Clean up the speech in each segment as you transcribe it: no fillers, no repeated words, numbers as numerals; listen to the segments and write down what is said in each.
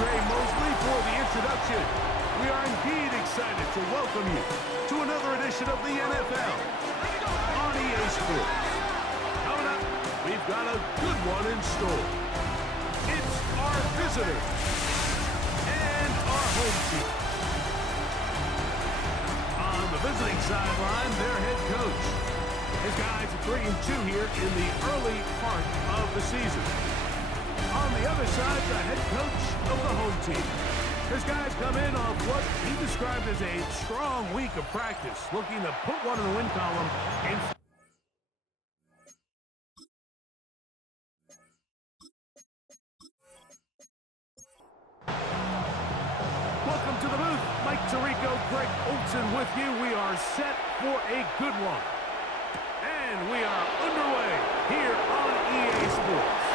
For the introduction. We are indeed excited to welcome you to another edition of the NFL on EA Sports. Coming up, we've got a good one in store. It's our visitors and our home team. On the visiting sideline, their head coach. His guys are 3-2 here in the early part of the season. On the other side, the head coach of the home team. His guys come in off what he described as a strong week of practice, looking to put one in the win column. Welcome to the booth. Mike Tirico, Greg Olsen with you. We are set for a good one. And we are underway here on EA Sports.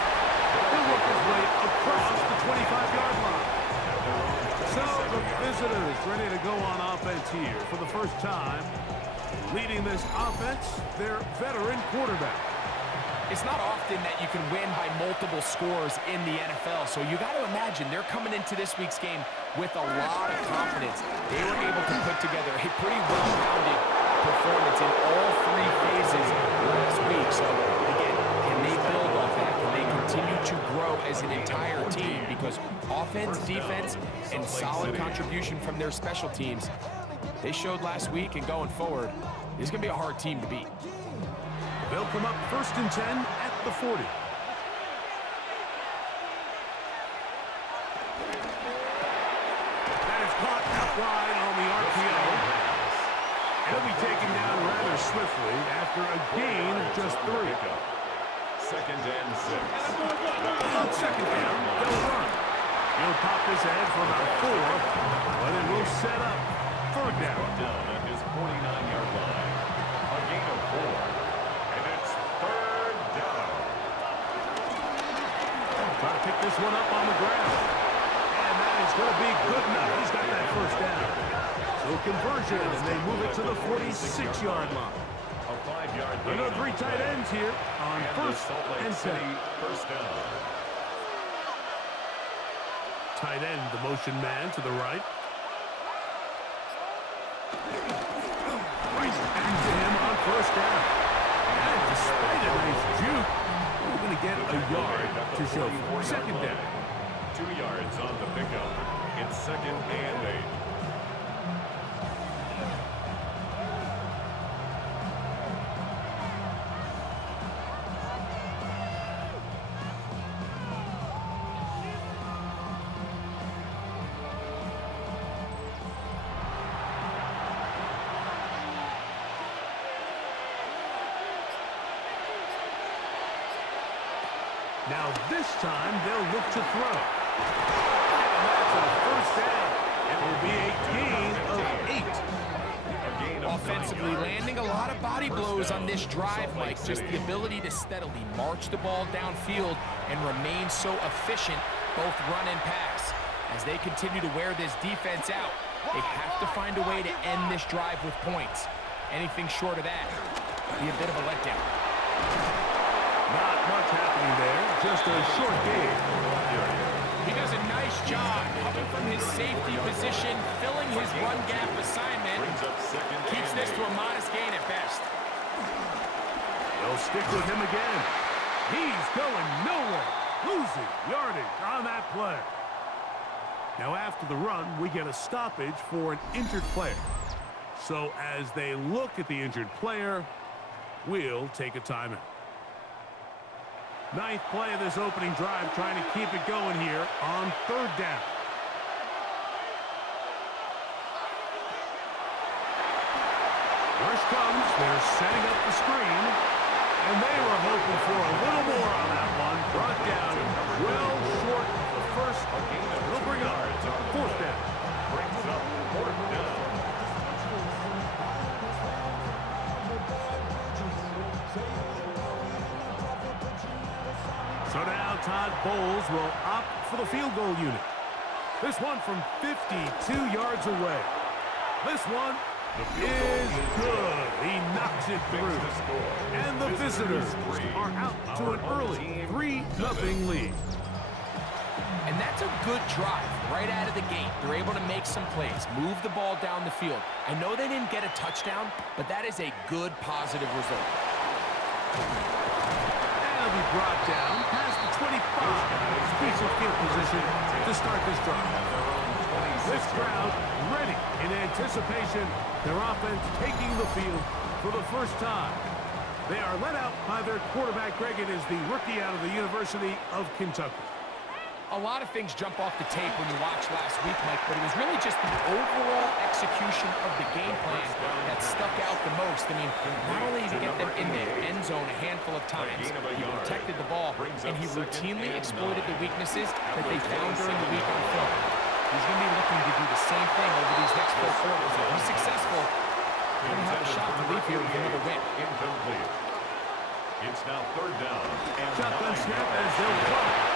He'll work his way across the 25-yard line. So the visitors ready to go on offense here for the first time. Leading this offense, their veteran quarterback. It's not often that you can win by multiple scores in the NFL, so you got to imagine they're coming into this week's game with a lot of confidence. They were able to put together a pretty well-rounded performance in all three phases last week. So, again, can they build off that? Can they continue to grow as an entire team? Because offense, defense, and solid contribution from their special teams, they showed last week, and going forward, this is going to be a hard team to beat. They'll come up 1st and 10 at the 40. That is caught out wide on the RPO. He'll be taken down rather swiftly after a gain of just 3. 2nd and 6. On 2nd down, they'll run. He'll pop his head for about 4, but it will set up 3rd down. Down at his 49-yard line. A gain of 4. And it's 3rd down. Try to pick this one up on the ground. And that is going to be good enough. He's got that 1st down. So conversion, and they move it to the 46-yard line. A 5-yard gain. Another 3 tight ends here on 1st and 10. 1st down. Tight end, the motion man to the right. Right back to him on 1st down. And despite a nice juke, we're going to get a yard to show 2nd down. 2 yards on the pickup. It's 2nd and 8. Now this time they'll look to throw. And that's a 1st down. It will be a gain of 8. Offensively landing a lot of body blows on this drive, Mike. Just the ability to steadily march the ball downfield and remain so efficient, both run and pass. As they continue to wear this defense out, they have to find a way to end this drive with points. Anything short of that would be a bit of a letdown. Not much happening there, just a short game. He does a nice job coming from his safety position, filling his run gap assignment. Keeps this to a modest gain at best. They'll stick with him again. He's going nowhere. Losing yardage on that play. Now after the run, we get a stoppage for an injured player. So as they look at the injured player, we'll take a timeout. 9th play of this opening drive, trying to keep it going here on 3rd down. Rush comes. They're setting up the screen. And they were hoping for a little more on that one. Brought down well short of the first. They'll bring up 4th down. Brings up 4th down. So now Todd Bowles will opt for the field goal unit. This one from 52 yards away. This one is good. He knocks it through. And the visitors are out to an early 3-0 lead. And that's a good drive right out of the gate. They're able to make some plays, move the ball down the field. I know they didn't get a touchdown, but that is a good, positive result. And it'll be brought down past the 25. Decent field position to start this drive. This crowd ready in anticipation. Their offense taking the field for the first time. They are led out by their quarterback, Greg. It is the rookie out of the University of Kentucky. A lot of things jump off the tape when you watch last week, Mike, but it was really just the overall execution of the game plan that stuck out the most. I mean, not only did he get them in the end zone a handful of times, he protected the ball, and he routinely exploited the weaknesses that they found during the week on film. He's going to be looking to do the same thing over these next 4 quarters. If he's successful, he's going to have a shot to leave here with another win. Incomplete. It's now 3rd down. Shotgun snap as they'll play.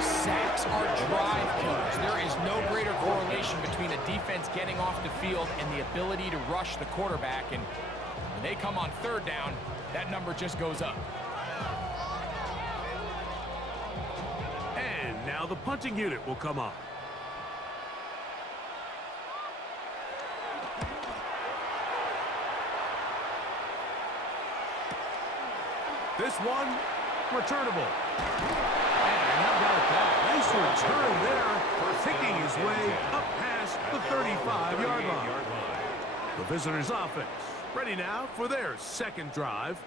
Sacks are drive killers. There is no greater correlation between a defense getting off the field and the ability to rush the quarterback. And when they come on 3rd down, that number just goes up. And now the punting unit will come on. This one, returnable. And how about that? Nice return there, picking his way up past the 35-yard line. The visitors' offense ready now for their 2nd drive.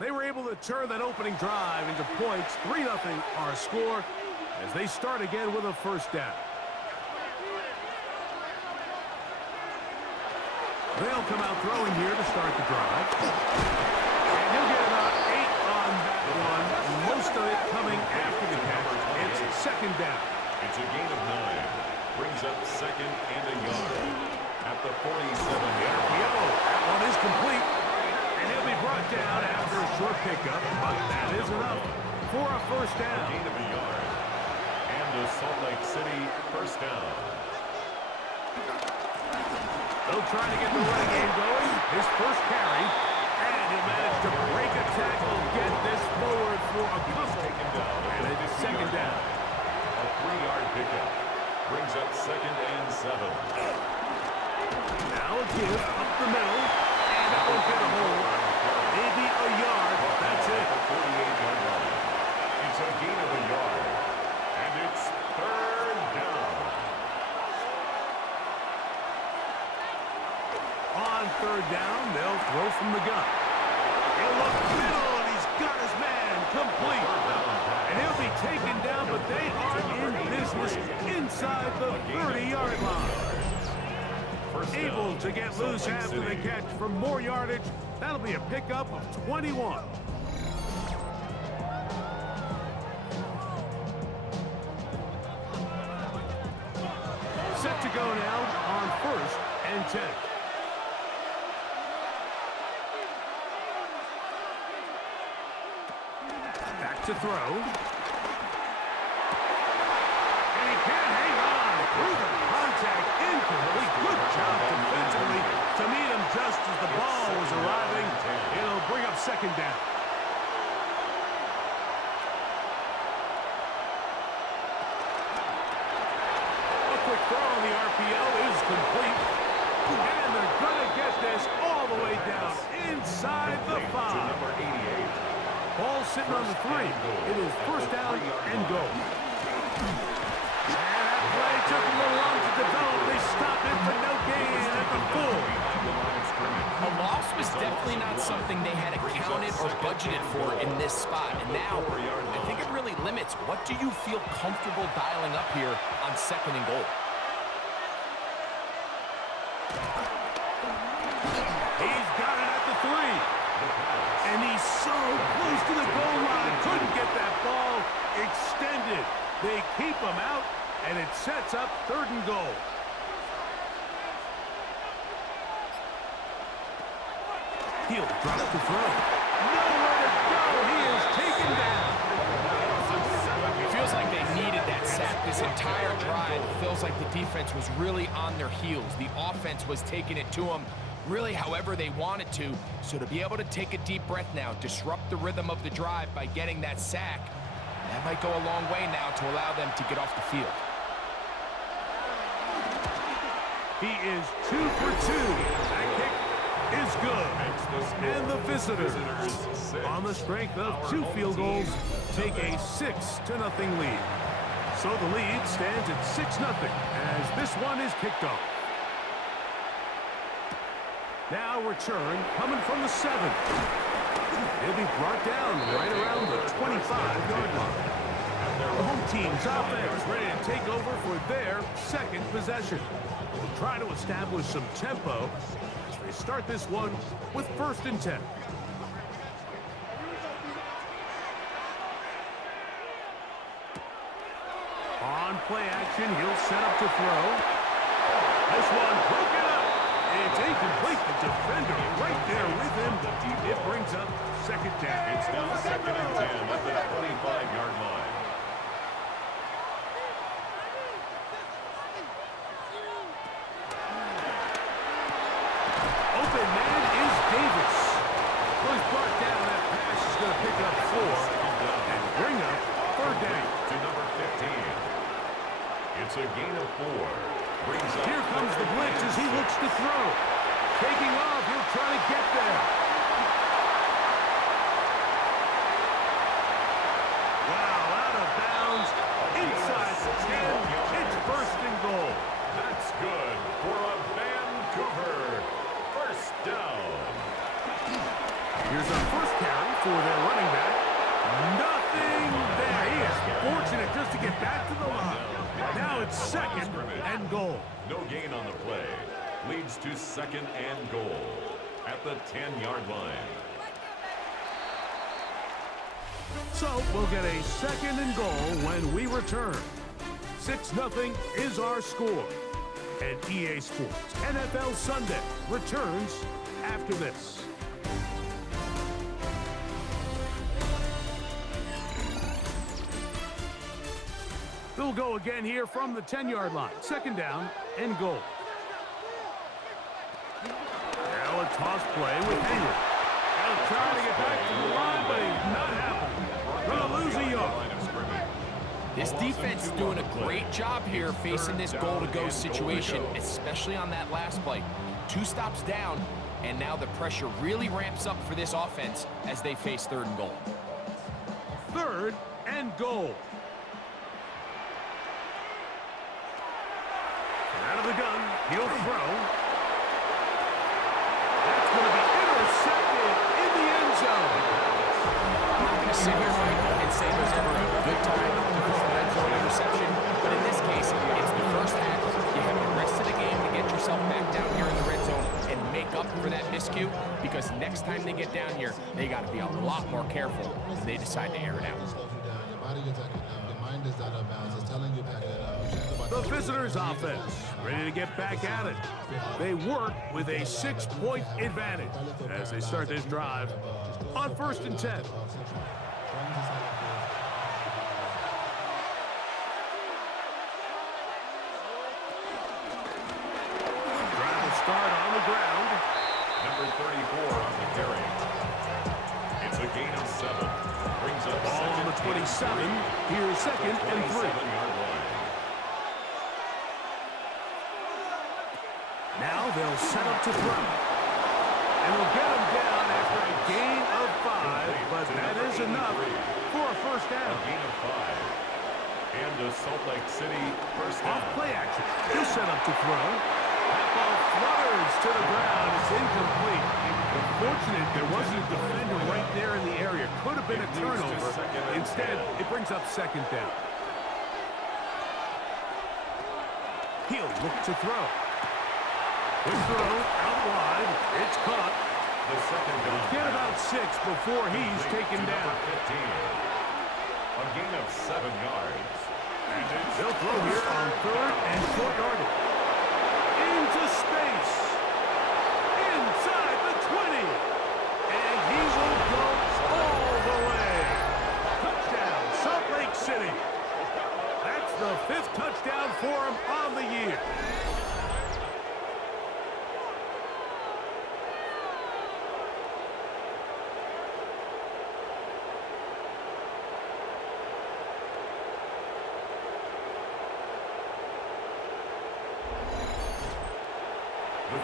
They were able to turn that opening drive into points. 3-0 our score as they start again with a 1st down. They'll come out throwing here to start the drive. And he'll get about 8 on that one. Most of it coming after the catch. It's 2nd down. It's a gain of 9. Brings up 2nd and a yard. At the 47-yard line. That one is complete. And he'll be brought down after a short pickup. But that is enough for a 1st down. Gain of a yard. And the Salt Lake City 1st down. They'll try to get the running game going. His first carry. And he'll manage to break a tackle, get this forward for a couple. And it's 2nd down. A 3-yard pickup. Brings up 2nd and 7. Now a give up the middle. And that won't get a whole lot. Maybe a yard. That's it. 48-yard line. It's a gain of a yard. And it's 3rd down. On 3rd down, they'll throw from the gun. He'll look middle, and he's got his man complete. And he'll be taken down, but they are in business inside the 30-yard line. Able to get loose after the catch for more yardage. That'll be a pickup of 21. Set to go now on 1st and 10. Back to throw. And he can't hang on through the contact. Incomplete. Good job defensively to meet him just as the ball was arriving. It'll bring up 2nd down. A quick throw on the RPO is complete. And they're going to get this all the way down inside the 5. Number 88. Ball sitting on the 3. It is 1st down and goal. And that play took a little long to develop. They stop it for no gain at the full. A loss was definitely not something they had accounted or budgeted for in this spot. And now, I think it really limits what do you feel comfortable dialing up here on 2nd and goal. He's got it at the 3. And he's so close to the goal line. Couldn't get that ball extended. They keep him out, and it sets up 3rd and goal. He'll drop the throw. Nowhere to go. He is taken down. It feels like they needed that sack this entire drive. It feels like the defense was really on their heels. The offense was taking it to them. really however they wanted to. So to be able to take a deep breath now, disrupt the rhythm of the drive by getting that sack, that might go a long way now to allow them to get off the field. He is 2 for 2. That kick is good. And the visitors, on the strength of 2 field goals, take a 6-0 lead. So the lead stands at 6-0 as this one is kicked off. Now return coming from the 7. He'll be brought down right around the 25-yard line. The home team's offense ready to take over for their second possession. They'll try to establish some tempo as they start this one with 1st and 10. On play action, he'll set up to throw. This one broken up. It's incomplete. The defender right there with him. It brings up 2nd down. It's now 2nd and 10 at the 25-yard line. Open man is Davis. Was brought down. That pass is going to pick up 4 and bring up 3rd down. To number 15. It's a gain of 4. Here comes the blitz as he looks to throw. Taking off, he'll try to get there. Wow, out of bounds. Inside the 10. It's 1st and goal. That's good for a Vancouver 1st down. Here's a 1st carry for their running back. Nothing there. He is fortunate just to get back to the line. Now it's 2nd and goal. No gain on the play. Leads to 2nd and goal at the 10-yard line. So we'll get a 2nd and goal when we return. 6-0 is our score. And EA Sports NFL Sunday returns after this. They'll go again here from the 10-yard line. 2nd down and goal. Now a toss play with Henry. Now trying to get back to the line, but he's not happening. Going to lose a yard. This defense is doing a great job here facing this goal-to-go situation, especially on that last play. 2 stops down, and now the pressure really ramps up for this offense as they face 3rd and goal. 3rd and goal. Out of the gun, he'll throw. That's going to be intercepted in the end zone. I'm not going to sit here, Mike, and say there's ever a good time to throw a red zone interception, but in this case, it's the 1st half. You have the rest of the game to get yourself back down here in the red zone and make up for that miscue, because next time they get down here, they got to be a lot more careful when they decide to air it out. The visitors' offense ready to get back at it. They work with a 6-point advantage as they start this drive on 1st and 10. Drive will start on the ground. Number 34 on the carry. It's a gain of 7. Brings up Ball on the 27. Here's 2nd and 3. 27-yard line. Now they'll set up to throw. And we'll get him down after a gain of 5, but that is enough for a 1st down. A gain of 5. And the Salt Lake City 1st down. Off play action. He'll set up to throw. That ball flutters to the ground. It's incomplete. Unfortunate there wasn't a defender right there in the area. Could have been a turnover. Instead, it brings up 2nd down. He'll look to throw. The throw out wide. It's caught. The 2nd down. Get about 6 before he's taken down. 15. A gain of 7 yards. And it's They'll throw here on 3rd and short yardage. Into space. Inside the 20. And he will go all the way. Touchdown, Salt Lake City. That's the 5th touchdown for him on the year.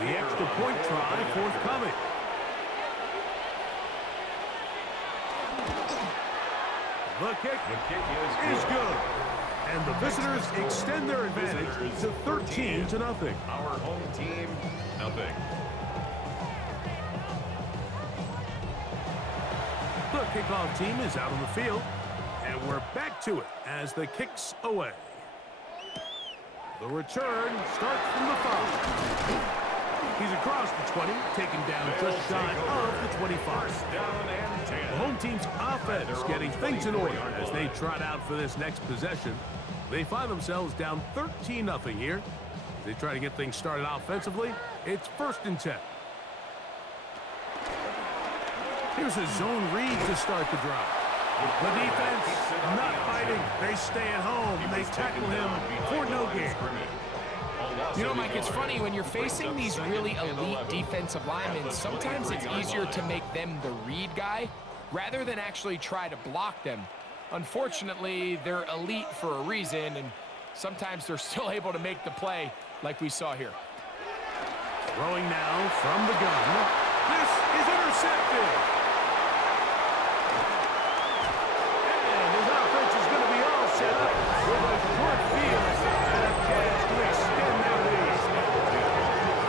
The extra point try forthcoming. The kick is good. And the visitors extend their advantage to 13-0. Our home team, nothing. The kickoff team is out on the field, and we're back to it as the kick's away. The return starts from the 5. He's across the 20, taken down just shy of the 25. Down and 10. The home team's offense getting things in order as they trot out for this next possession. They find themselves down 13-0 here. As they try to get things started offensively, it's 1st and 10. Here's a zone read to start the drive. The defense not fighting. They stay at home, and they tackle him for no gain. You know, Mike, it's funny, when you're facing these really elite defensive linemen, sometimes it's easier to make them the read guy rather than actually try to block them. Unfortunately, they're elite for a reason, and sometimes they're still able to make the play like we saw here. Throwing now from the gun. This is intercepted. And his offense is going to be all set up with a short field and a pass to extend their lead.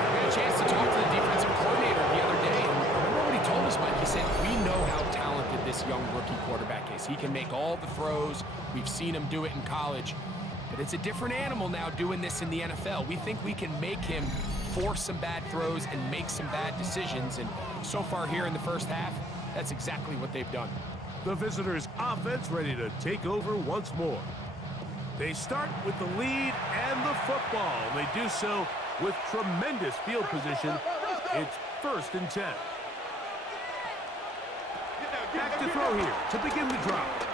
We had a chance to talk to the defensive coordinator the other day, and remember what he told us, Mike? He said, we know how talented this young rookie quarterback is. He can make all the throws. We've seen him do it in college. But it's a different animal now doing this in the NFL. We think we can make him force some bad throws and make some bad decisions. And so far here in the first half, that's exactly what they've done. The visitors' offense ready to take over once more. They start with the lead and the football. They do so with tremendous field position. It's 1st and 10. Back to throw here to begin the drive.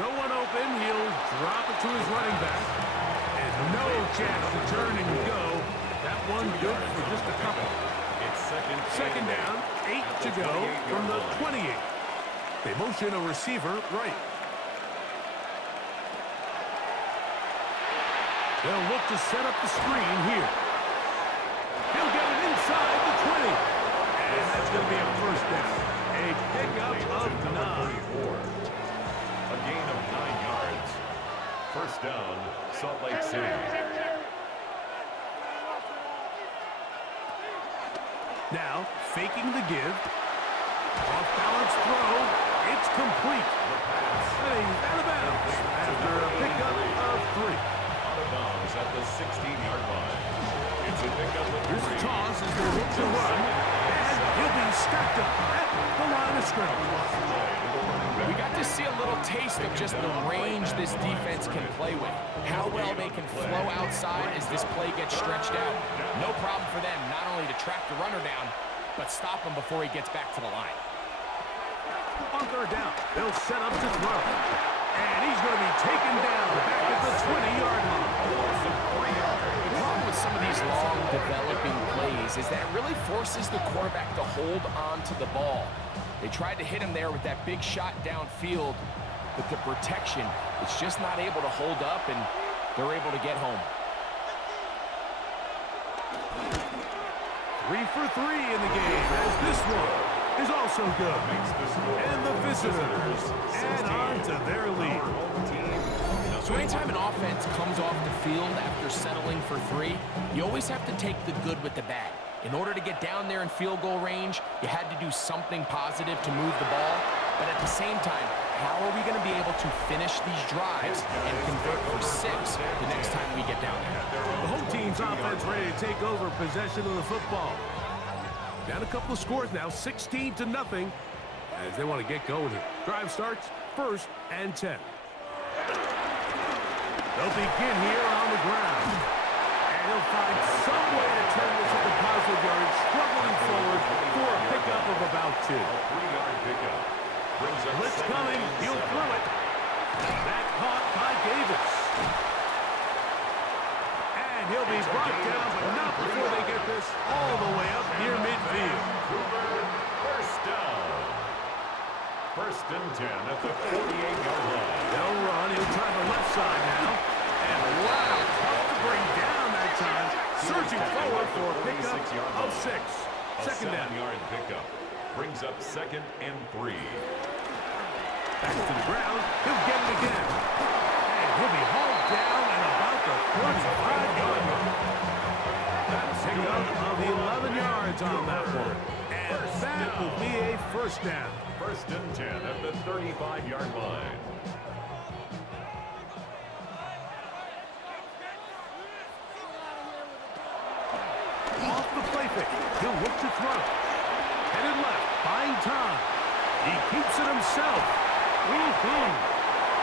No one open. He'll drop it to his running back. And no chance to turn and go. That one good for just a couple. It's Second down, 8 to go from the 28. They motion a receiver right. They'll look to set up the screen here. He'll get it inside the 20. And that's going to be a 1st down. A pickup of 9. A gain of 9 yards. 1st down, Salt Lake City. Now, faking the give. Off-balance throw. It's complete. Heading out of bounds after a pickup of 3. Out of bounds at the 16-yard line. It's a pickup of 3. Here's a toss as they look to run. And he'll be stacked up at the line of scrimmage. We got to see a little taste of just the range this defense can play with. How well they can flow outside as this play gets stretched out. No problem for them not only to track the runner down, but stop him before he gets back to the line. On 3rd down, they'll set up to throw. And he's going to be taken down back at the 20-yard line. The problem with some of these long developing plays is that it really forces the quarterback to hold on to the ball. They tried to hit him there with that big shot downfield, but the protection, it's just not able to hold up, and they're able to get home. 3 for 3 in the game, as this one is also good. And the visitors add on to their lead. So anytime an offense comes off the field after settling for 3, you always have to take the good with the bad. In order to get down there in field goal range, you had to do something positive to move the ball. But at the same time, how are we going to be able to finish these drives and convert for 6 the next time we get down there? The home team's offense ready to take over possession of the football. Down a couple of scores now, 16-0, as they want to get going here. Drive starts 1st and 10. They'll begin here on the ground. And he'll find some way to turn this into positive yards, struggling forward for a pickup of about 2. A 3-yard pickup. Blitz coming. He'll throw it. That caught by Davis. And he'll be brought down, but not before they get this all the way up near midfield. 1st down. 1st and 10 at the 48-yard line. They'll run. He'll try the left side now. And wow, tough to bring down that time, surging forward for a pickup of 6. Second down. 7-yard pickup brings up 2nd and 3. Back to the ground. He'll get it again. And he'll be hauled down at about the 45-yard line. Pickup of 11 yards on that one. And that will be a first down. 1st and 10 at the 35-yard line. Off the play fake. He'll look to throw. Headed left. Buying time. He keeps it himself.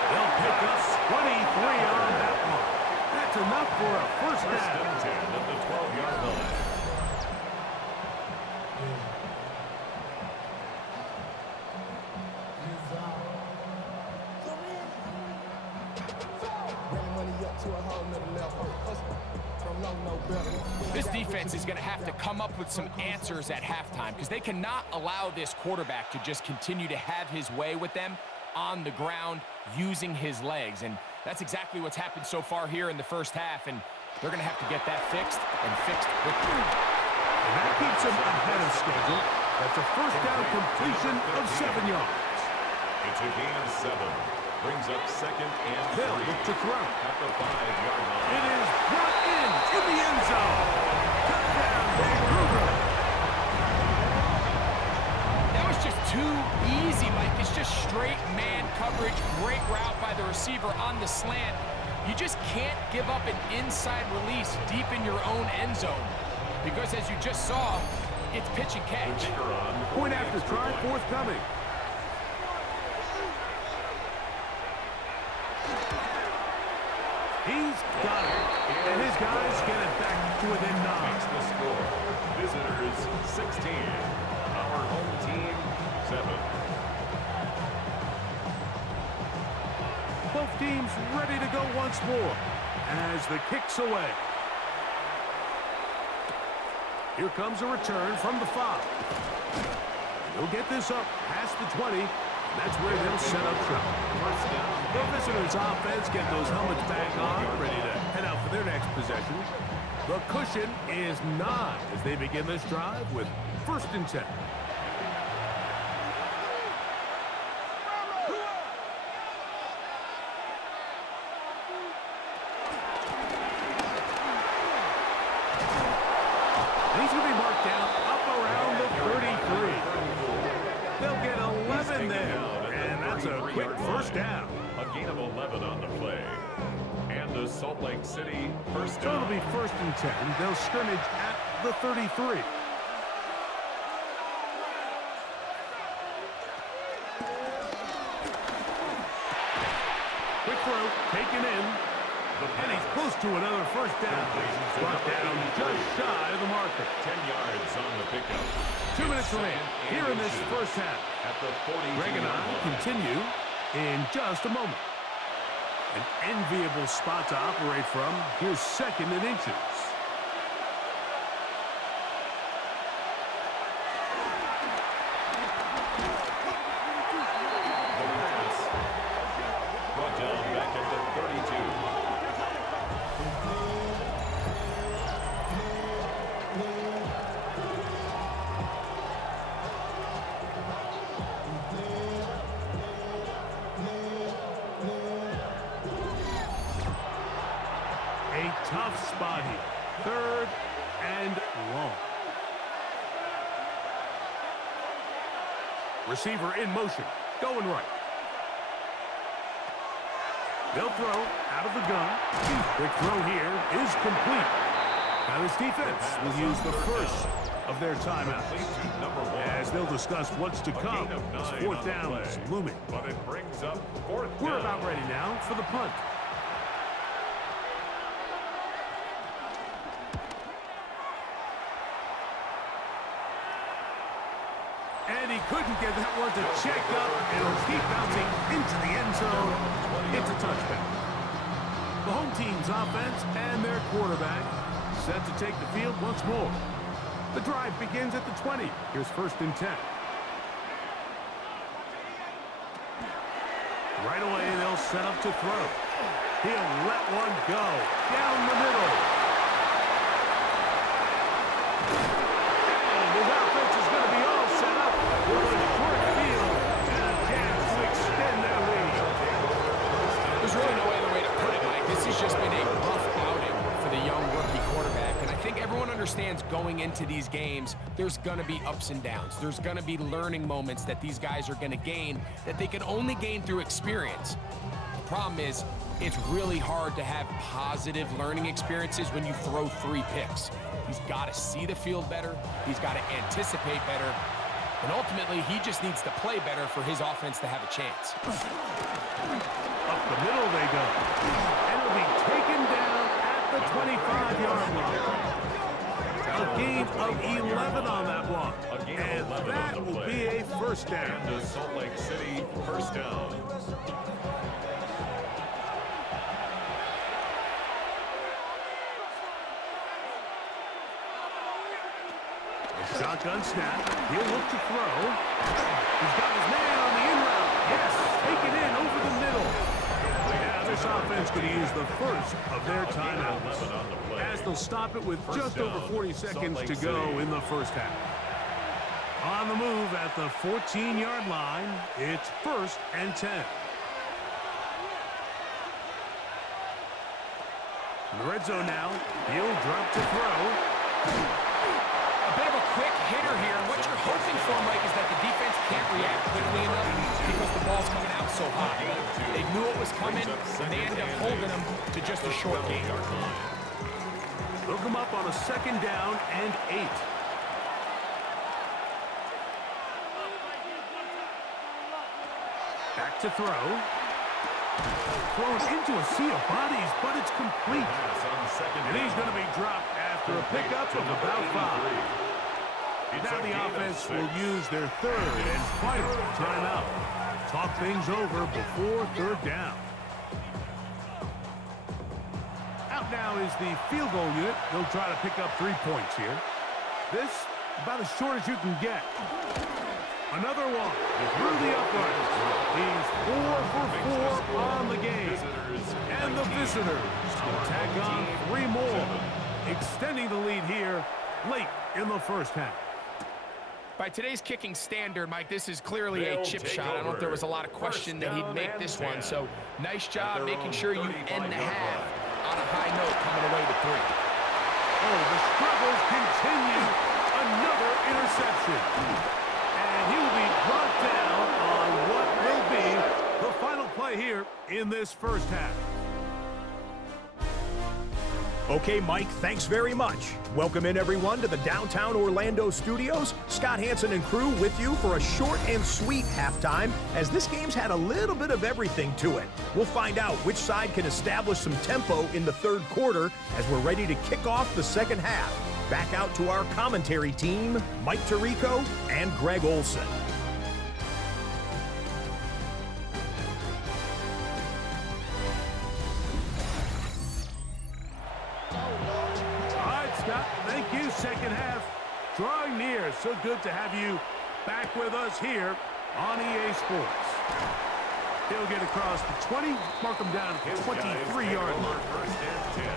They'll pick up 23 on that one. That's enough for a first down. 1st and 10 at the 12-yard line. This defense is going to have to come up with some answers at halftime because they cannot allow this quarterback to just continue to have his way with them on the ground using his legs. And that's exactly what's happened so far here in the first half. And they're going to have to get that fixed and fixed quickly. And that keeps them ahead of schedule. That's a first down completion of 7 yards. It's a gain of 7. Brings up 2nd and 3. They'll look to throw. At the 5-yard line. It is brought in the end zone. Touchdown, Vancouver. That was just too easy, Mike. It's just straight man coverage. Great route by the receiver on the slant. You just can't give up an inside release deep in your own end zone. Because as you just saw, it's pitch and catch. Point after try forthcoming. He's got it. And his guys get it back to within 9. Makes the score. Visitors 16. Our home team 7. Both teams ready to go once more as the kick's away. Here comes a return from the 5. He'll get this up past the 20. That's where they'll set up shop. The visitors' offense get those helmets back on, ready to head out for their next possession. The cushion is 9 as they begin this drive with 1st and 10. He's going to be marked down up around the 33. They'll get 11 there, and that's a quick first down. A gain of 11 on the play. And the Salt Lake City first So down. it'll be 1st and 10. They'll scrimmage at the 33. Quick throw, taken in. And he's close to another first down. Brought down just shy of the marker. 10 yards on the pickup. 2 minutes remain here in this first half. At the 40. Greg and I continue in just a moment. An enviable spot to operate from. Here's 2nd and inches. Brought down back at the 32. A tough spot here. 3rd and long. Receiver in motion. Going right. They'll throw out of the gun. Quick throw here is complete. Now this defense will use the first of their timeouts as they'll discuss what's to come as 4th down is looming. But it brings up 4th down. We're about ready now for the punt. And he couldn't get that one to check up, and it'll keep bouncing into the end zone. It's a touchback. The home team's offense and their quarterback set to take the field once more. The drive begins at the 20. Here's 1st and 10. Right away, they'll set up to throw. He'll let one go down the middle. everyone understands going into these games, there's going to be ups and downs. There's going to be learning moments that these guys are going to gain that they can only gain through experience. The problem is, it's really hard to have positive learning experiences when you throw 3 picks. He's got to see the field better. He's got to anticipate better. And ultimately, he just needs to play better for his offense to have a chance. Up the middle they go. And it'll be taken down at the 25-yard line. A gain of 11 on that block. And that will be a first down. And the Salt Lake City first down. Shotgun snap. He'll look to throw. He's got his man on the in route. Yes, take it in over the middle. Now this offense could use the first of their timeouts, as they'll stop it with just over 40 seconds to go in the first half. On the move at the 14-yard line, it's 1st and 10. In the red zone now, he'll drop to throw. A bit of a quick hitter here. What you're hoping for, Mike, is that the defense can't react quickly enough because the ball's coming out so high. They knew it was coming, and they ended up holding them to just a short gain. They'll come up on a 2nd down and 8. Back to throw. Thrown into a sea of bodies, but it's complete. And he's going to be dropped after a pickup of about 5. Now the offense will use their 3rd and final timeout. Talk things over before 3rd down. Out now is the field goal unit. They'll try to pick up 3 points here. This, about as short as you can get. Another one through the upright. He's 4 for 4 on the game. And the visitors will tack on 3 more, extending the lead here late in the first half. By today's kicking standard, Mike, this is clearly a chip shot. I don't know if there was a lot of question that he'd make this one. So nice job making sure you end the half on a high note, coming away with 3. Oh, the struggles continue. Another interception. And he will be brought down on what will be the final play here in this first half. Okay, Mike, thanks very much. Welcome in, everyone, to the downtown Orlando studios. Scott Hansen and crew with you for a short and sweet halftime, as this game's had a little bit of everything to it. We'll find out which side can establish some tempo in the 3rd quarter as we're ready to kick off the 2nd half. Back out to our commentary team, Mike Tirico and Greg Olson. Thank you. 2nd half drawing near. So good to have you back with us here on EA Sports. He'll get across the 20, mark him down at the 23-yard line. 1st and 10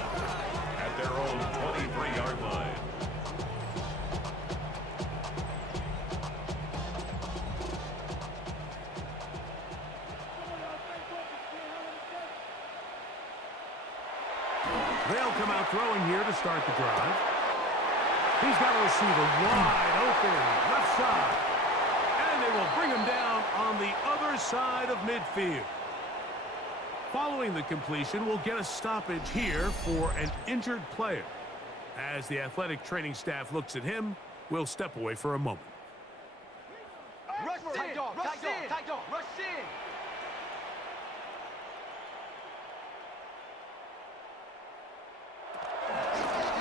at their own 23-yard line. They'll come out throwing here to start the drive. He's got a receiver wide open, left side. And they will bring him down on the other side of midfield. Following the completion, we'll get a stoppage here for an injured player. As the athletic training staff looks at him, we'll step away for a moment. Rush in! Rush in! Rush in!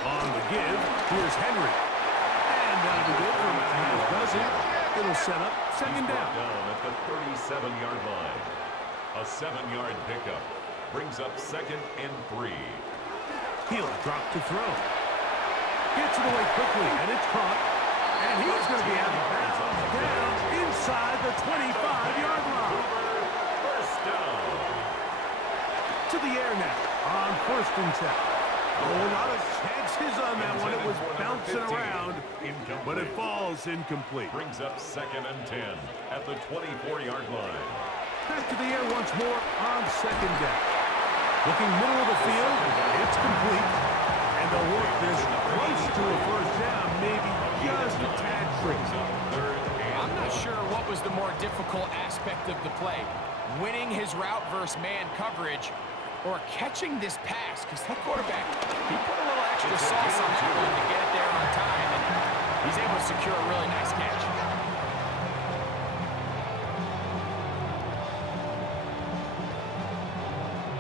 On the give, here's Henry. And down to good from half dozen. It'll set up 2nd down. Down at the 37-yard line. A 7-yard pickup brings up 2nd and 3. He'll drop to throw. Gets it away quickly, and it's caught. And he's going to be out of bounds. Down inside the 25-yard line. First down. To the air now on 1st and 10. Oh, a lot of chances on that one. It was bouncing around, but it falls incomplete. Brings up 2nd and 10 at the 24-yard line. Back to the air once more on 2nd down. Looking middle of the field, it's complete. And they'll work this close to a first down, maybe just a tad short. I'm not sure what was the more difficult aspect of the play, winning his route versus man coverage or catching this pass, because that quarterback, he put a little extra sauce on that one to get it there on time, and he's able to secure a really nice catch.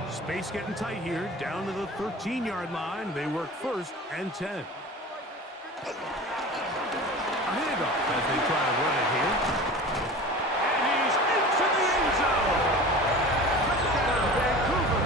Space getting tight here, down to the 13-yard line. They work first and 10. A handoff as they try to run it here. And he's into the end zone. Touchdown, Vancouver.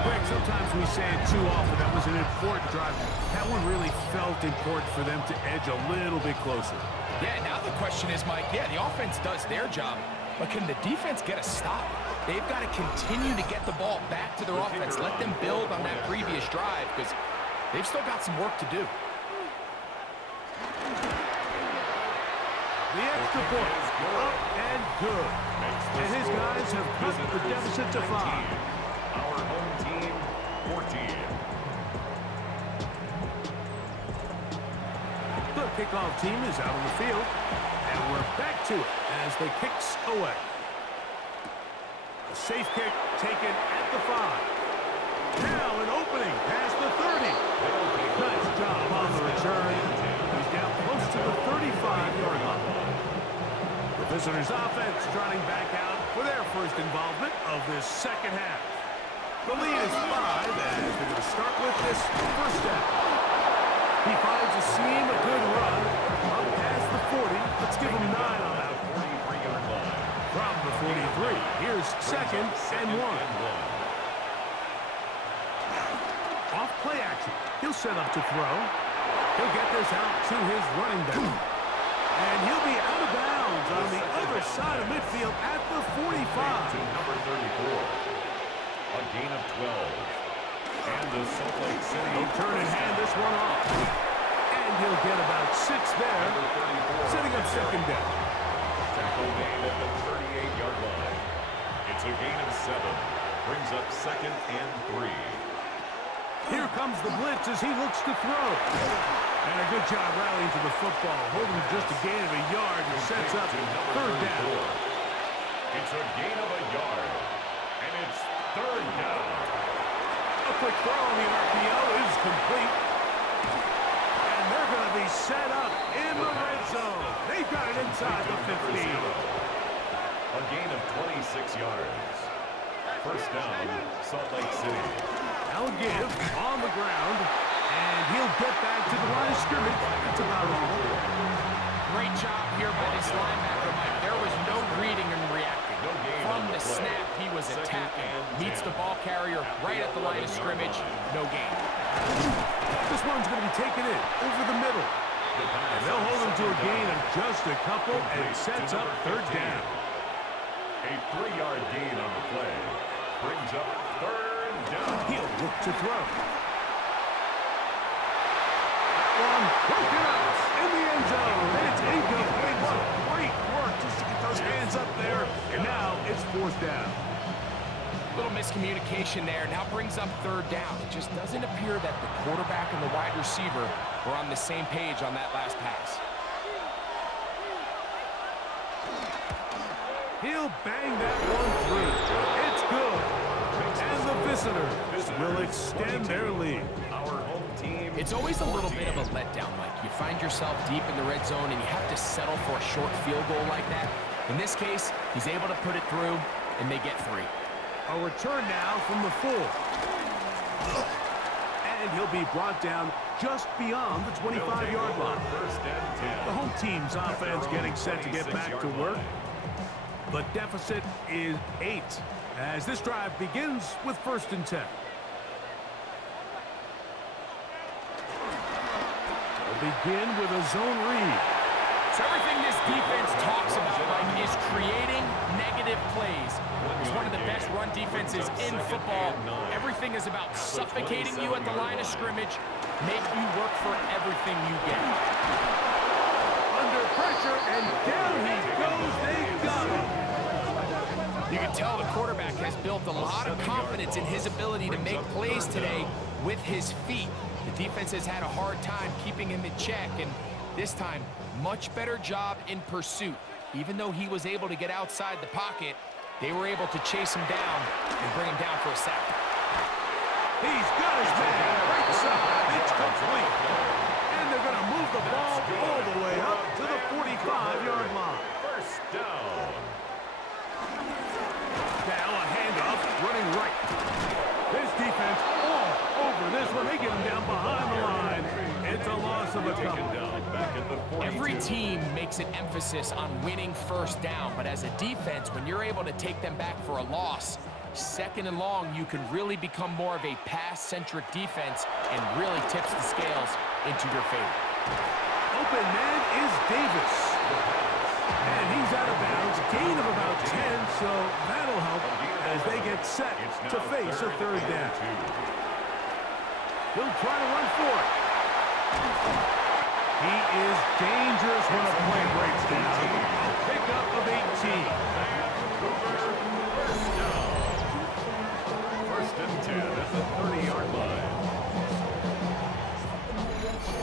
Greg, sometimes we say it too often. That was an important drive. That one really felt important for them to edge a little bit closer. Yeah, now the question is, Mike, yeah, the offense does their job, but can the defense get a stop? They've got to continue to get the ball back to their offense. Let them build on that previous drive because they've still got some work to do. The extra point, up and good. And his guys have cut the deficit to 5. Our home team, 14. The kickoff team is out on the field. And we're back to it as the kicks away. A safe kick taken at the 5. Now an opening past the 30. Nice job on the return. He's down close to the 35-yard line. The visitors' offense trotting back out for their first involvement of this second half. The lead is 5 as they're going to start with this first down. He finds a seam, a good run, up past the 40. Let's give him 9 on that. 43-yard line. From the 43, here's second and 1. Off play action. He'll set up to throw. He'll get this out to his running back. And he'll be out of bounds on the other side of midfield at the 45. To number 34. A gain of 12. And the Salt Lake City. He'll turn and hand this one off. And he'll get about 6 there, setting up second down. Tackle made at the 38-yard line. It's a gain of 7. Brings up second and 3. Here comes the blitz as he looks to throw. And a good job rallying to the football, holding just a gain of a yard and sets up third down. It's a gain of a yard. And it's third down. A quick throw on the RPO is complete. And they're going to be set up in the red zone. They've got it inside the 15. A gain of 26 yards. First down, Salt Lake City. Now a give on the ground. And he'll get back to the line of scrimmage. That's about all. Great job here by this linebacker, Mike. There was no reading and reacting. From the snap, he was attacking. Meets the ball carrier right at the line of scrimmage. No gain. This one's going to be taken in over the middle. And they'll hold him to a gain of just a couple and sets up third down. A 3-yard gain on the play. Brings up third down. He'll look to throw. One broken up in the end zone. And it's incomplete. What great work just to get those hands up there. And now it's fourth down. Little miscommunication there. Now brings up third down. It just doesn't appear that the quarterback and the wide receiver were on the same page on that last pass. He'll bang that one through. It's good. And the visitors will extend their lead. Our home team. It's always a little bit of a letdown, Mike. You find yourself deep in the red zone and you have to settle for a short field goal like that. In this case, he's able to put it through, and they get 3. A return now from the 4. And he'll be brought down just beyond the 25-yard line. First and 10. The home team's offense getting set to get back to work. The deficit is 8 as this drive begins with first and 10. They'll begin with a zone read. So everything this defense talks about, Mike, is creating negative plays. It's one of the best run defenses in football. Everything is about suffocating you at the line of scrimmage, make you work for everything you get. Under pressure, and down he goes. They got him. You can tell the quarterback has built a lot of confidence in his ability to make plays today with his feet. The defense has had a hard time keeping him in check, and this time, much better job in pursuit. Even though he was able to get outside the pocket, they were able to chase him down and bring him down for a sack. He's got his man right side. It's complete. And they're going to move the ball all the way up to the 45-yard line. First down. Now a handoff, running right. This defense all over this one. They get him down behind the line. It's a loss of a couple. Every team makes an emphasis on winning first down, but as a defense, when you're able to take them back for a loss, second and long, you can really become more of a pass-centric defense and really tips the scales into your favor. Open man is Davis. And he's out of bounds, gain of about 10, so that'll help as they get set to face a third down. He'll try to run for it. He is dangerous when a play breaks down. A pickup of 18. First and 10 at the 30-yard line.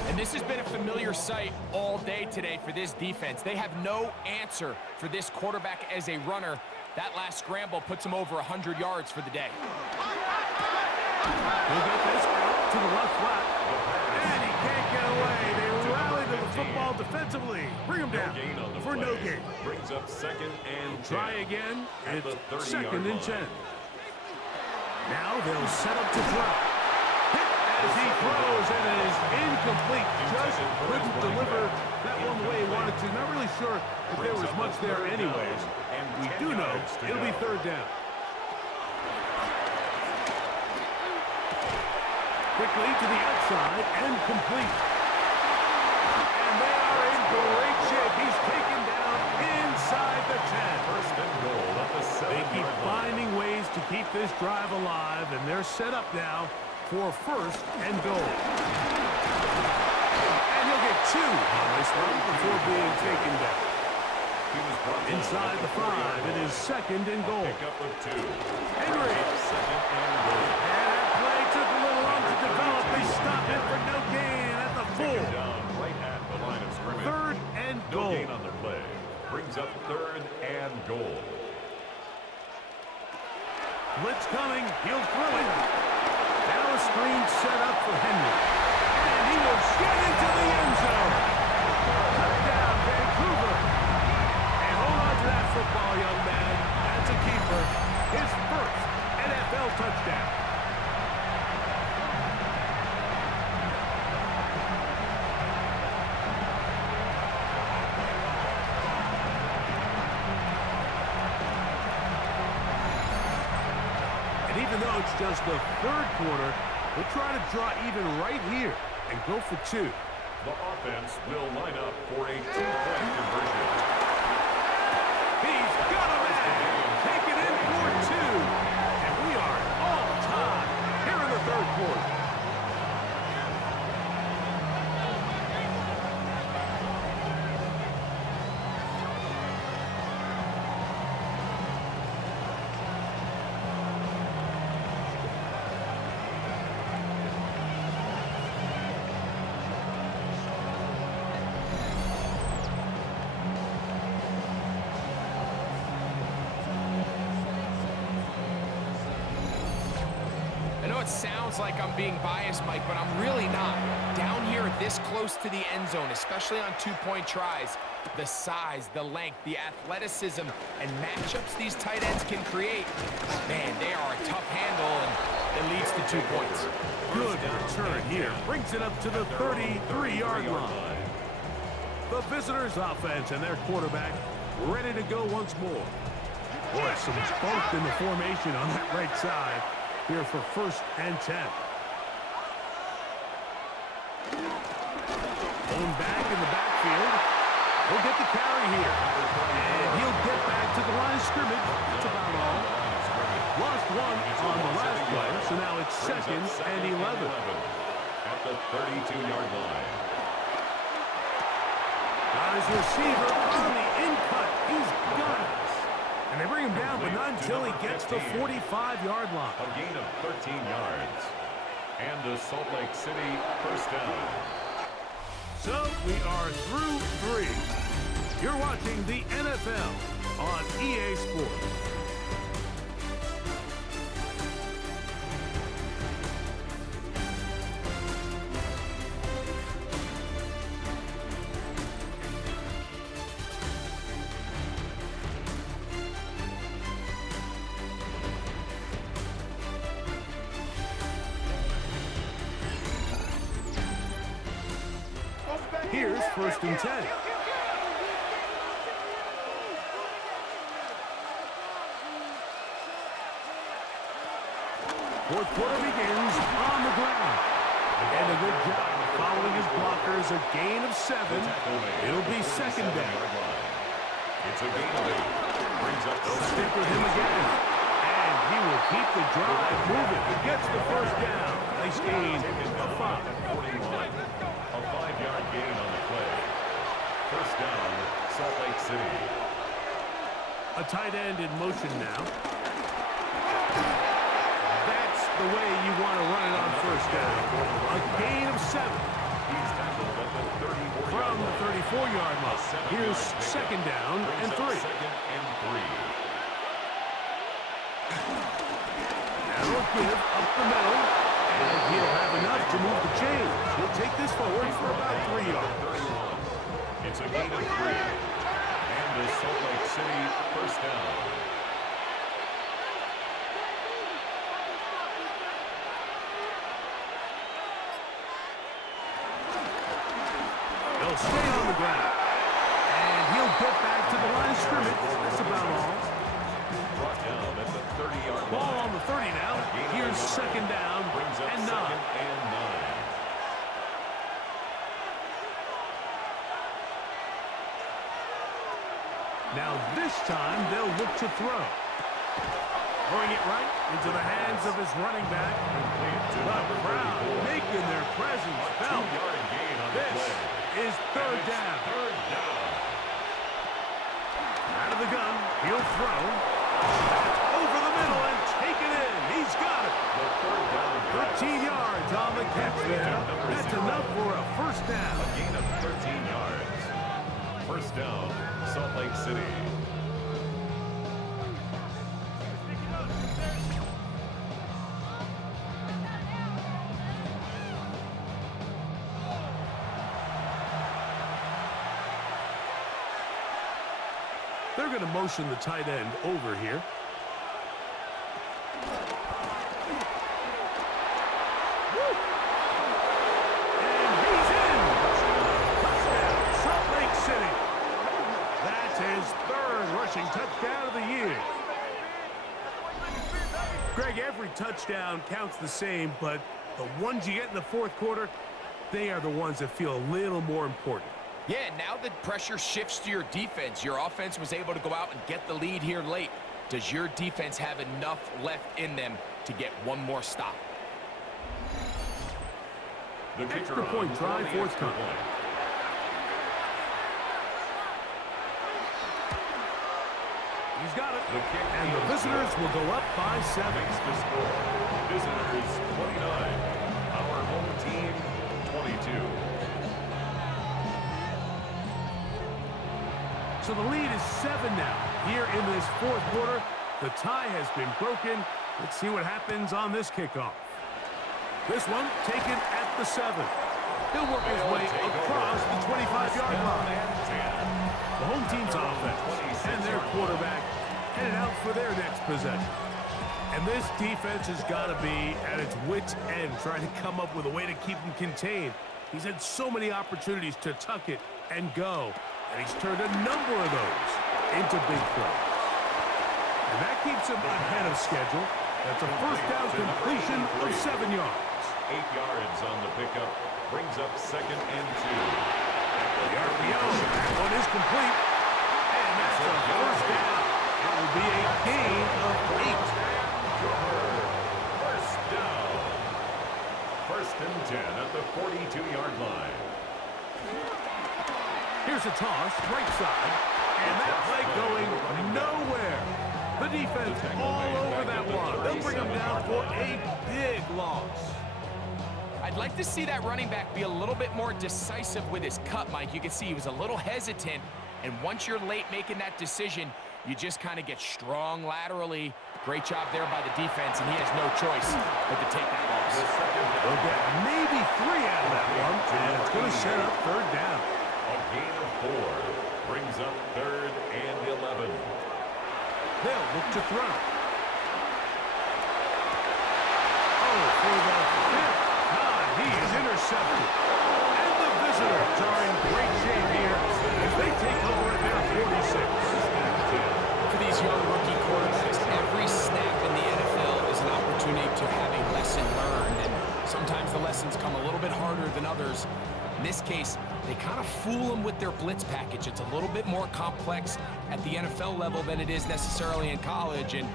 And this has been a familiar sight all day today for this defense. They have no answer for this quarterback as a runner. That last scramble puts him over 100 yards for the day. He'll get this out to the left flat. And he can't get away. They rally to the football defensively. Bring him down for no gain. Brings up second and 10. Try again. At the It's 30-yard second and line. 10. Now they'll set up to throw. Hit as he throws, and it is incomplete. Just couldn't deliver that one the way he wanted to. Not really sure if there was much there anyways. We do know it'll be third down. Quickly to the outside and complete. And they are in great shape. He's taken down inside the 10. First and goal at the 7-yard They keep line. finding ways to keep this drive alive, and they're set up now for first and goal. And he'll get 2 on this one before being taken down. He was brought down Inside the 5, it is second and goal. Pickup of 2. Henry. Second and goal. And that play took a little long to develop. They stop it for no gain at the full. Down right at the line of scrimmage. Third and No goal. gain on the play. Brings up third and goal. Blitz coming. He'll throw it. Now a screen set up for Henry. And he will get into the end zone. Touchdown, Vancouver. And hold on to that football, young man. That's a keeper. His first NFL touchdown. And even though it's just the third quarter, we'll try to draw even right here and go for 2. The offense will line up for a 2-point conversion. He's got a man. Take it in for 2. And we are all tied here in the third quarter. I know it sounds like I'm being biased, Mike, but I'm really not. Down here this close to the end zone, especially on 2-point tries, the size, the length, the athleticism, and matchups these tight ends can create, man, they are a tough handle, and it leads to 2 points. Good return here. Brings it up to the 33-yard line. The visitors' offense and their quarterback ready to go once more. Boy, some bulk in the formation on that right side here for first and 10. Going back in the backfield. He'll get the carry here. And he'll get back to the line of scrimmage. That's about all. Lost 1 on the last play, so now it's second and 11. At the 32-yard line. Got his receiver on the in cut. He's got it. And And they bring him down, but not until he gets the 45-yard line. A gain of 13 yards. And the Salt Lake City first down. So we are through 3. You're watching the NFL on EA Sports. Here's 1st and 10. Fourth quarter begins on the ground. And a good job following his blockers. A gain of 7. It'll be 2nd down. It's a gain of 8. Brings up They'll stick with him again. And he will keep the drive moving. He gets the 1st down. Nice gain of 5. 41. A 5-yard gain on the play. First down, Salt Lake City. A tight end in motion now. That's the way you want to run it on 1st down. A gain of 7. He's tackled at the 34-yard From the line. 34-yard line. Here's 2nd down and 3. Second and 3. That'll give up the middle. And he'll have enough to move the chains. He'll take this forward for about 3 yards. It's a gain of 3. And the Salt Lake City first down. They'll stay on the ground. And he'll get back to the line of scrimmage. That's about all. Brought down at the 30-yard line. Ball on the 30 now. Here's 2nd down Brings up and 9. 2nd and 9. Now this time they'll look to throw. Throwing it right into the hands of his running back. The crowd making their presence felt. 2-yard gain on the This play. is 3rd down. Third down. Out of the gun, he'll throw. That's over the middle and take it in. He's got it. The 3rd down pass. 13 yards on the catch there. That's enough for a 1st down. A gain of 13 yards. First down, Salt Lake City. They're going to motion the tight end over here. And he's in. Touchdown, Salt Lake City. That's his 3rd rushing touchdown of the year. Greg, every touchdown counts the same, but the ones you get in the 4th quarter, they are the ones that feel a little more important. Yeah, now the pressure shifts to your defense. Your offense was able to go out and get the lead here late. Does your defense have enough left in them to get one more stop? The kicker Extra point on try, the 4th extra time. point. He's got it. The kick And the is visitors will go up by 7. Makes the score. Visitors 29. Our home team 22. So the lead is 7 now. Here in this 4th quarter, the tie has been broken. Let's see what happens on this kickoff. This one taken at the 7. He'll work his way across the 25-yard line. The home team's offense and their quarterback headed out for their next possession. And this defense has got to be at its wits' end trying to come up with a way to keep him contained. He's had so many opportunities to tuck it and go, and he's turned a number of those into big plays. And that keeps him ahead of schedule. That's a 1st down completion of 7 yards. 8 yards on the pickup. Brings up 2nd and 2. The RPO, that one is complete. And that's a 1st down. It will be a gain of 8. First down. 1st and 10 at the 42-yard line. Here's a toss, right side. And that play going nowhere. The defense all over that one. They'll bring him down for a big loss. I'd like to see that running back be a little bit more decisive with his cut, Mike. You can see he was a little hesitant, and once you're late making that decision, you just kind of get strong laterally. Great job there by the defense, and he has no choice but to take that loss. They'll get maybe 3 out of that one, and it's going to set up third down. A gain of 4 brings up 3rd and 11. They'll look to throw. Oh, for the 5th time, he is intercepted. And the visitors are in great shape here as they take over at their 46. For these young rookie quarterbacks, every snap in the NFL is an opportunity to have a lesson learned, and sometimes the lessons come a little bit harder than others. In this case, they kind of fool them with their blitz package. It's a little bit more complex at the NFL level than it is necessarily in college, and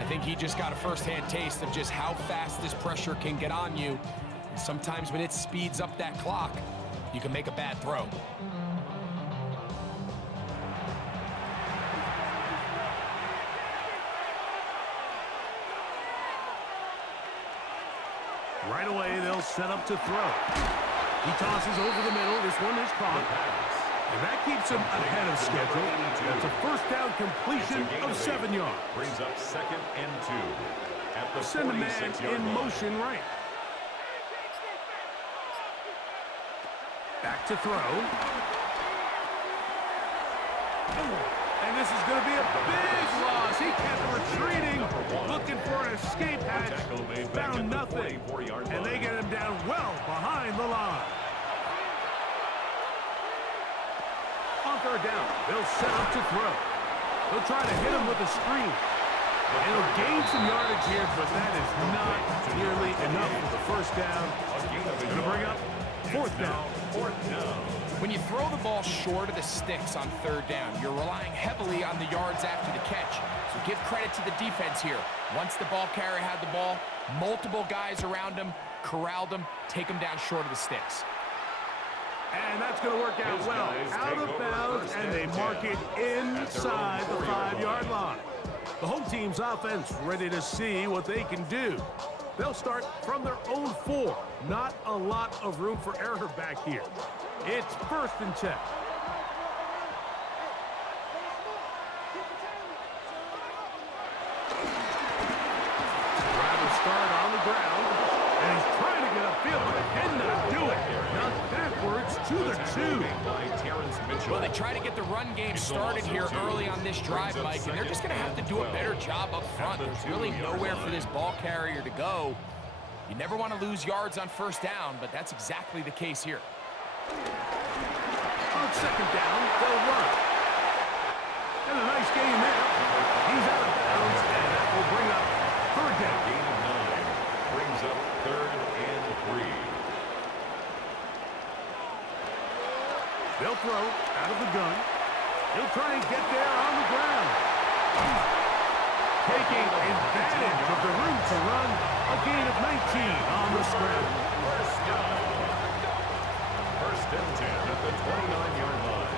I think he just got a first-hand taste of just how fast this pressure can get on you. And sometimes when it speeds up that clock, you can make a bad throw. Right away, they'll set up to throw. He tosses over the middle. This one is caught. And that keeps him ahead of schedule. That's a first down completion of 7 yards. Brings up 2nd and 2 at the Send a man 46-yard in line. motion right. Back to throw. And this is going to be a big loss. He kept retreating, looking for an escape hatch. Found nothing. And they get him down well behind the line. On third down, they'll set up to throw. They'll try to hit him with a screen. And he'll gain some yardage here, but that is not nearly enough for the first down. It's going to bring up 4th down. When you throw the ball short of the sticks on third down, you're relying heavily on the yards after the catch. So give credit to the defense here. Once the ball carrier had the ball, multiple guys around him, corralled him, take him down short of the sticks. And that's going to work out well. Out of bounds, and they mark it inside the 5-yard line. The home team's offense ready to see what they can do. They'll start from their own 4. Not a lot of room for error back here. It's 1st and 10. Drive will start on the ground, and he's trying to get upfield, but cannot do it. Knocked backwards to the 2. Well, they try to get the run game started here early on this drive, Mike, and they're just going to have to do a better job up front. There's really nowhere for this ball carrier to go. You never want to lose yards on first down, but that's exactly the case here. On 2nd down, they'll run. And a nice gain there. He's out of bounds, and that will bring up 3rd down. Gain of 9 brings up 3rd and 3. They'll throw out of the gun. He'll try and get there on the ground. Taking advantage of the room to run. A gain of 19 on the scramble. 1st and 10 at the 29-yard line.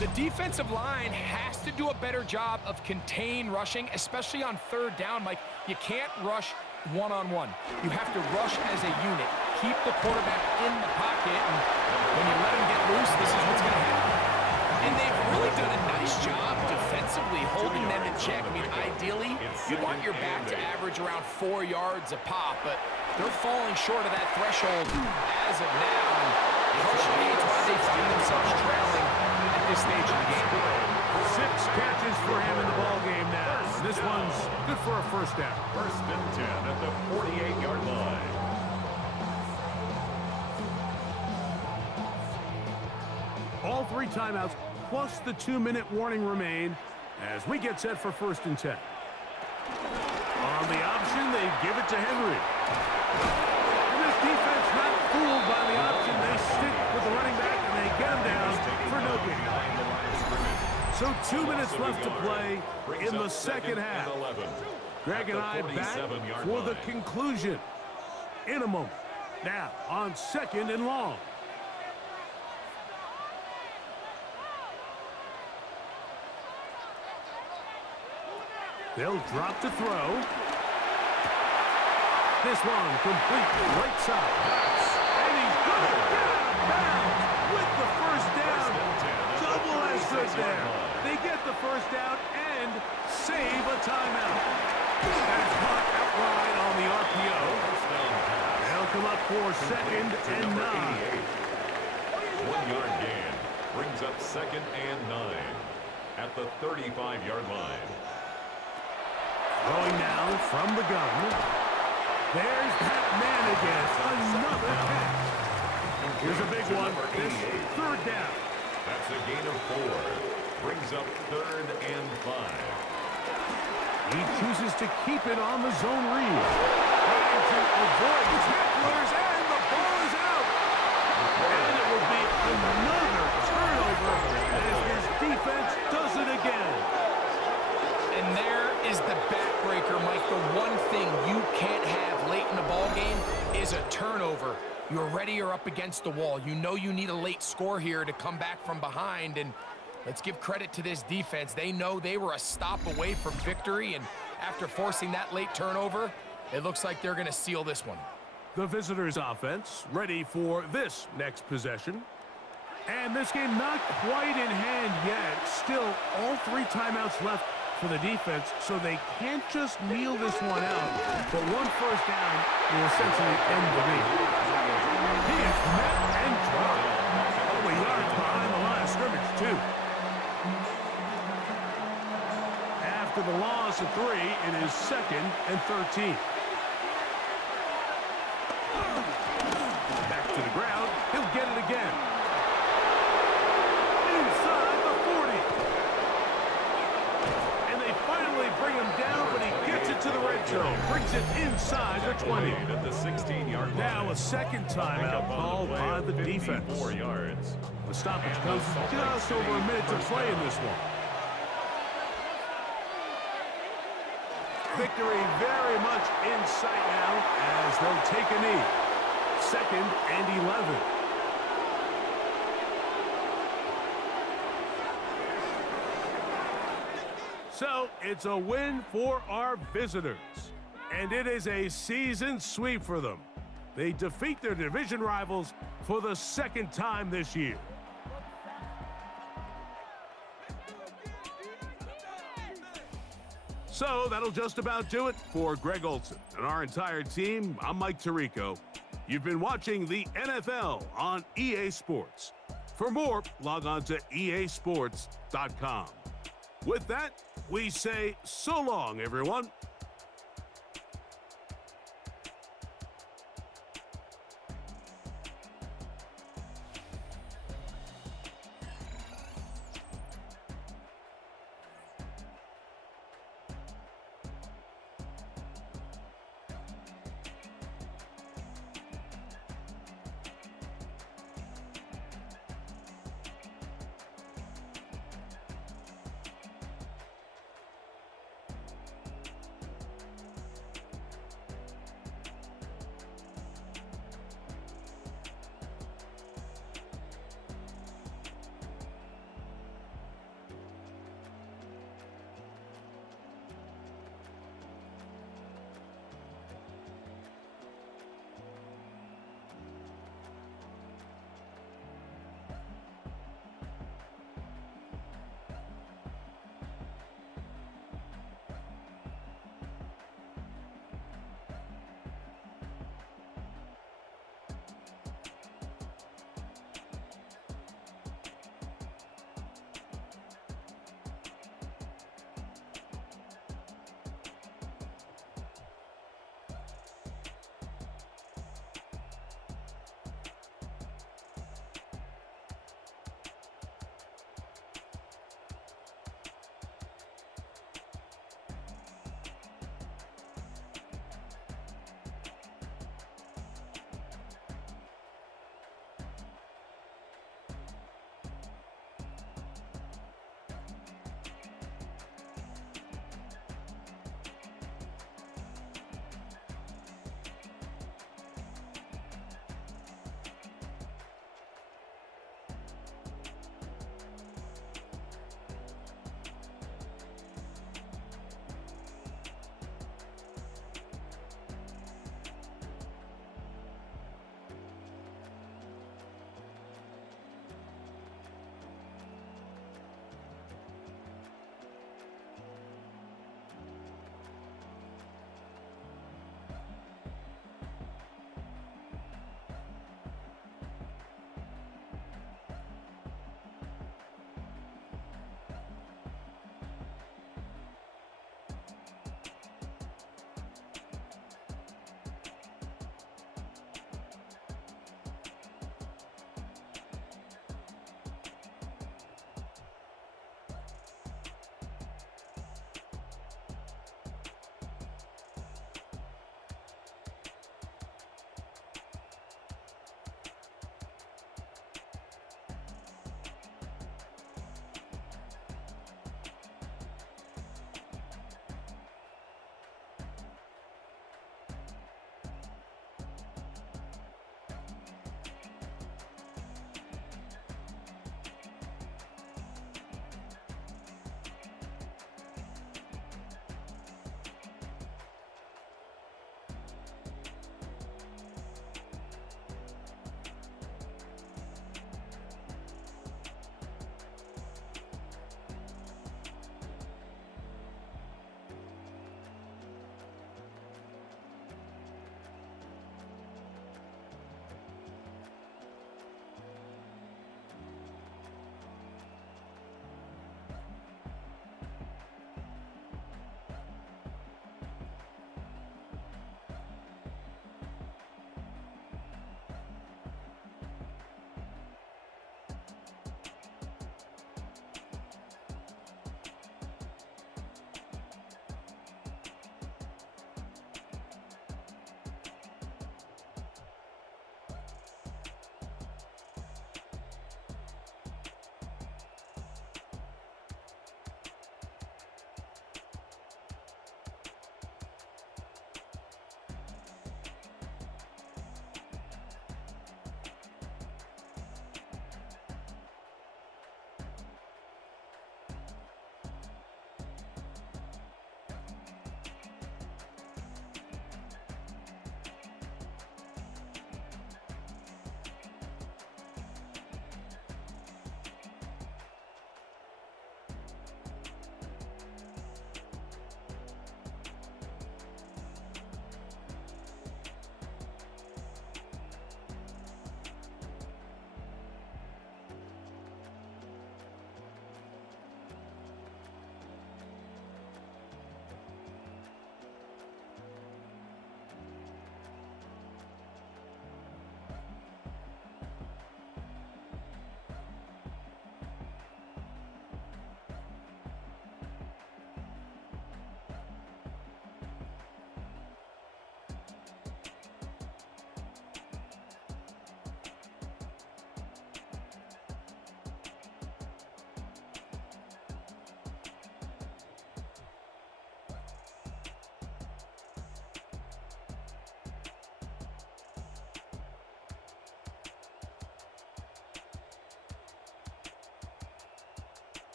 The defensive line has to do a better job of contain rushing, especially on third down, Mike. You can't rush one-on-one. You have to rush as a unit. Keep the quarterback in the pocket, and when you let him get loose, this is what's going to happen. And they've really done a nice job defensively holding them in check. I mean, ideally, you want your back to average around 4 yards a pop, but they're falling short of that threshold as of now. And partially it's why they find themselves trailing at this stage of the game. 6 catches for him in the ball game now. This one's good for a 1st down. 1st and 10 at the 48-yard line. All 3 timeouts plus the 2-minute warning remain as we get set for 1st and 10. On the option, they give it to Henry. And this defense not fooled by the option. They stick with the running back and they get him down for no gain. So 2 minutes left to play in the 2nd half. Greg and I back for the conclusion in a moment. Now, on 2nd and long. They'll drop to throw. This one complete right side. And he's going to get out of bounds with the first down. Double as good there. They get the first down and save a timeout. That's caught outright on the RPO. They'll come up for 2nd and 9. 1-yard gain brings up 2nd and 9 at the 35-yard line. Throwing now from the gun. There's that man again. Another catch. Here's a big one. This 3rd down. That's a gain of 4. Brings up 3rd and 5. He chooses to keep it on the zone read. Trying to avoid tacklers, and the ball is out. And it will be another turnover as his defense does it again. And there is the backbreaker, Mike. The one thing you can't have late in the ball game is a turnover. You're ready or up against the wall. You know you need a late score here to come back from behind, and let's give credit to this defense. They know they were a stop away from victory, and after forcing that late turnover, it looks like they're going to seal this one. The visitors' offense ready for this next possession. And this game not quite in hand yet. Still, all 3 timeouts left for the defense, so they can't just kneel this one out. But 1 first down will essentially end the lead. He is met and dropped. Only yards behind the line of scrimmage, too. After the loss of 3, it is 2nd and 13. Back to the ground. He'll get it again. Inside the 40. And they finally bring him down, but he gets it to the red zone. Brings it inside the 20. At the 16-yard line. Now a second timeout called by the defense. 4 yards. The stoppage comes just over a minute to play in this one. Victory very much in sight now as they'll take a knee. 2nd and 11. So it's a win for our visitors. And it is a season sweep for them. They defeat their division rivals for the 2nd time this year. So that'll just about do it for Greg Olson and our entire team. I'm Mike Tirico. You've been watching the NFL on EA Sports. For more, log on to easports.com. With that, we say so long, everyone.